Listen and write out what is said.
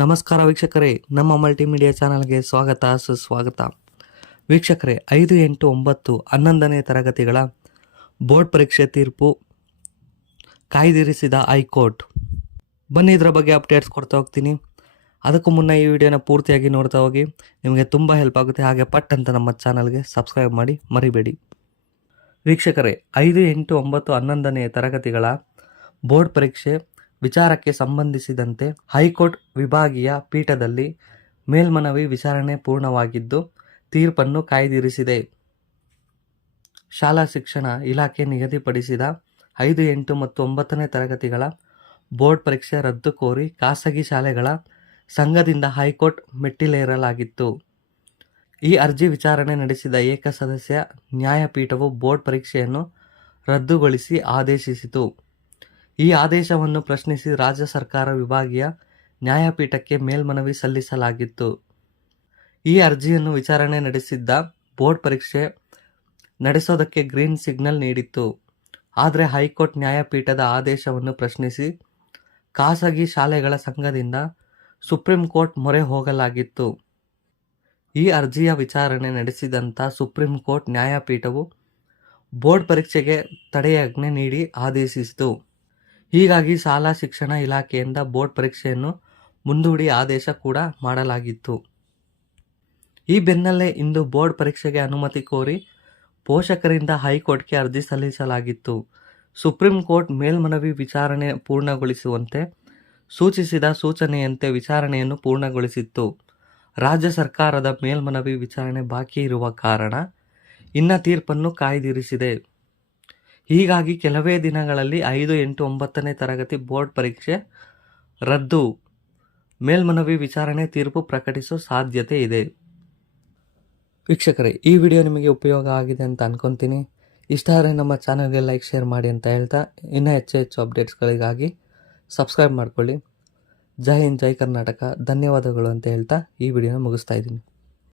ನಮಸ್ಕಾರ ವೀಕ್ಷಕರೇ, ನಮ್ಮ ಮಲ್ಟಿಮೀಡಿಯಾ ಚಾನಲ್ಗೆ ಸ್ವಾಗತ, ಸುಸ್ವಾಗತ. ವೀಕ್ಷಕರೇ, ಐದು ಎಂಟು ಒಂಬತ್ತು ಹನ್ನೊಂದನೇ ತರಗತಿಗಳ ಬೋರ್ಡ್ ಪರೀಕ್ಷೆ ತೀರ್ಪು ಕಾಯ್ದಿರಿಸಿದ ಹೈಕೋರ್ಟ್. ಬನ್ನಿ ಇದರ ಬಗ್ಗೆ ಅಪ್ಡೇಟ್ಸ್ ಕೊಡ್ತಾ ಹೋಗ್ತೀನಿ. ಅದಕ್ಕೂ ಮುನ್ನ ಈ ವಿಡಿಯೋನ ಪೂರ್ತಿಯಾಗಿ ನೋಡ್ತಾ ಹೋಗಿ, ನಿಮಗೆ ತುಂಬ ಹೆಲ್ಪ್ ಆಗುತ್ತೆ. ಹಾಗೆ ಪಟ್ ಅಂತ ನಮ್ಮ ಚಾನಲ್ಗೆ ಸಬ್ಸ್ಕ್ರೈಬ್ ಮಾಡಿ ಮರಿಬೇಡಿ. ವೀಕ್ಷಕರೇ, ಐದು ಎಂಟು ಒಂಬತ್ತು ಹನ್ನೊಂದನೇ ತರಗತಿಗಳ ಬೋರ್ಡ್ ಪರೀಕ್ಷೆ ವಿಚಾರಕ್ಕೆ ಸಂಬಂಧಿಸಿದಂತೆ ಹೈಕೋರ್ಟ್ ವಿಭಾಗೀಯ ಪೀಠದಲ್ಲಿ ಮೇಲ್ಮನವಿ ವಿಚಾರಣೆ ಪೂರ್ಣವಾಗಿದ್ದು, ತೀರ್ಪನ್ನು ಕಾಯ್ದಿರಿಸಿದೆ. ಶಾಲಾ ಶಿಕ್ಷಣ ಇಲಾಖೆ ನಿಗದಿಪಡಿಸಿದ ಐದು, ಎಂಟು ಮತ್ತು ಒಂಬತ್ತನೇ ತರಗತಿಗಳ ಬೋರ್ಡ್ ಪರೀಕ್ಷೆ ರದ್ದು ಕೋರಿ ಖಾಸಗಿ ಶಾಲೆಗಳ ಸಂಘದಿಂದ ಹೈಕೋರ್ಟ್ ಮೆಟ್ಟಿಲೇರಲಾಗಿತ್ತು. ಈ ಅರ್ಜಿ ವಿಚಾರಣೆ ನಡೆಸಿದ ಏಕಸದಸ್ಯ ನ್ಯಾಯಪೀಠವು ಬೋರ್ಡ್ ಪರೀಕ್ಷೆಯನ್ನು ರದ್ದುಗೊಳಿಸಿ ಆದೇಶಿಸಿತು. ಈ ಆದೇಶವನ್ನು ಪ್ರಶ್ನಿಸಿ ರಾಜ್ಯ ಸರ್ಕಾರ ವಿಭಾಗೀಯ ನ್ಯಾಯಪೀಠಕ್ಕೆ ಮೇಲ್ಮನವಿ ಸಲ್ಲಿಸಲಾಗಿತ್ತು. ಈ ಅರ್ಜಿಯನ್ನು ವಿಚಾರಣೆ ನಡೆಸಿದ್ದ ಬೋರ್ಡ್ ಪರೀಕ್ಷೆ ನಡೆಸೋದಕ್ಕೆ ಗ್ರೀನ್ ಸಿಗ್ನಲ್ ನೀಡಿತ್ತು. ಆದರೆ ಹೈಕೋರ್ಟ್ ನ್ಯಾಯಪೀಠದ ಆದೇಶವನ್ನು ಪ್ರಶ್ನಿಸಿ ಖಾಸಗಿ ಶಾಲೆಗಳ ಸಂಘದಿಂದ ಸುಪ್ರೀಂ ಕೋರ್ಟ್ ಮೊರೆ ಹೋಗಲಾಗಿತ್ತು. ಈ ಅರ್ಜಿಯ ವಿಚಾರಣೆ ನಡೆಸಿದಂಥ ಸುಪ್ರೀಂ ಕೋರ್ಟ್ ನ್ಯಾಯಪೀಠವು ಬೋರ್ಡ್ ಪರೀಕ್ಷೆಗೆ ತಡೆಯಾಜ್ಞೆ ನೀಡಿ ಆದೇಶಿಸಿತು. ಹೀಗಾಗಿ ಶಾಲಾ ಶಿಕ್ಷಣ ಇಲಾಖೆಯಿಂದ ಬೋರ್ಡ್ ಪರೀಕ್ಷೆಯನ್ನು ಮುಂದೂಡಿ ಆದೇಶ ಕೂಡ ಮಾಡಲಾಗಿತ್ತು. ಈ ಬೆನ್ನಲ್ಲೇ ಇಂದು ಬೋರ್ಡ್ ಪರೀಕ್ಷೆಗೆ ಅನುಮತಿ ಕೋರಿ ಪೋಷಕರಿಂದ ಹೈಕೋರ್ಟ್ಗೆ ಅರ್ಜಿ ಸಲ್ಲಿಸಲಾಗಿತ್ತು. ಸುಪ್ರೀಂ ಕೋರ್ಟ್ ಮೇಲ್ಮನವಿ ವಿಚಾರಣೆ ಪೂರ್ಣಗೊಳಿಸುವಂತೆ ಸೂಚಿಸಿದ ಸೂಚನೆಯಂತೆ ವಿಚಾರಣೆಯನ್ನು ಪೂರ್ಣಗೊಳಿಸಿತ್ತು. ರಾಜ್ಯ ಸರ್ಕಾರದ ಮೇಲ್ಮನವಿ ವಿಚಾರಣೆ ಬಾಕಿ ಇರುವ ಕಾರಣ ಇನ್ನ ತೀರ್ಪನ್ನು ಕಾಯ್ದಿರಿಸಿದೆ. ಹೀಗಾಗಿ ಕೆಲವೇ ದಿನಗಳಲ್ಲಿ ಐದು, ಎಂಟು, ಒಂಬತ್ತನೇ ತರಗತಿ ಬೋರ್ಡ್ ಪರೀಕ್ಷೆ ರದ್ದು. ಮೇಲ್ಮನವಿ ವಿಚಾರಣೆ ತೀರ್ಪು ಪ್ರಕಟಿಸೋ ಸಾಧ್ಯತೆ ಇದೆ. ವೀಕ್ಷಕರೇ, ಈ ವಿಡಿಯೋ ನಿಮಗೆ ಉಪಯೋಗ ಆಗಿದೆ ಅಂತ ಅನ್ಕೊತೀನಿ. ಇಷ್ಟ ಆದರೆ ನಮ್ಮ ಚಾನಲ್ಗೆ ಲೈಕ್, ಶೇರ್ ಮಾಡಿ ಅಂತ ಹೇಳ್ತಾ, ಇನ್ನೂ ಹೆಚ್ಚು ಹೆಚ್ಚು ಅಪ್ಡೇಟ್ಸ್ಗಳಿಗಾಗಿ ಸಬ್ಸ್ಕ್ರೈಬ್ ಮಾಡ್ಕೊಳ್ಳಿ. ಜೈ ಹಿಂದ್, ಜೈ ಕರ್ನಾಟಕ. ಧನ್ಯವಾದಗಳು ಅಂತ ಹೇಳ್ತಾ ಈ ವಿಡಿಯೋನ ಮುಗಿಸ್ತಾ ಇದ್ದೀನಿ.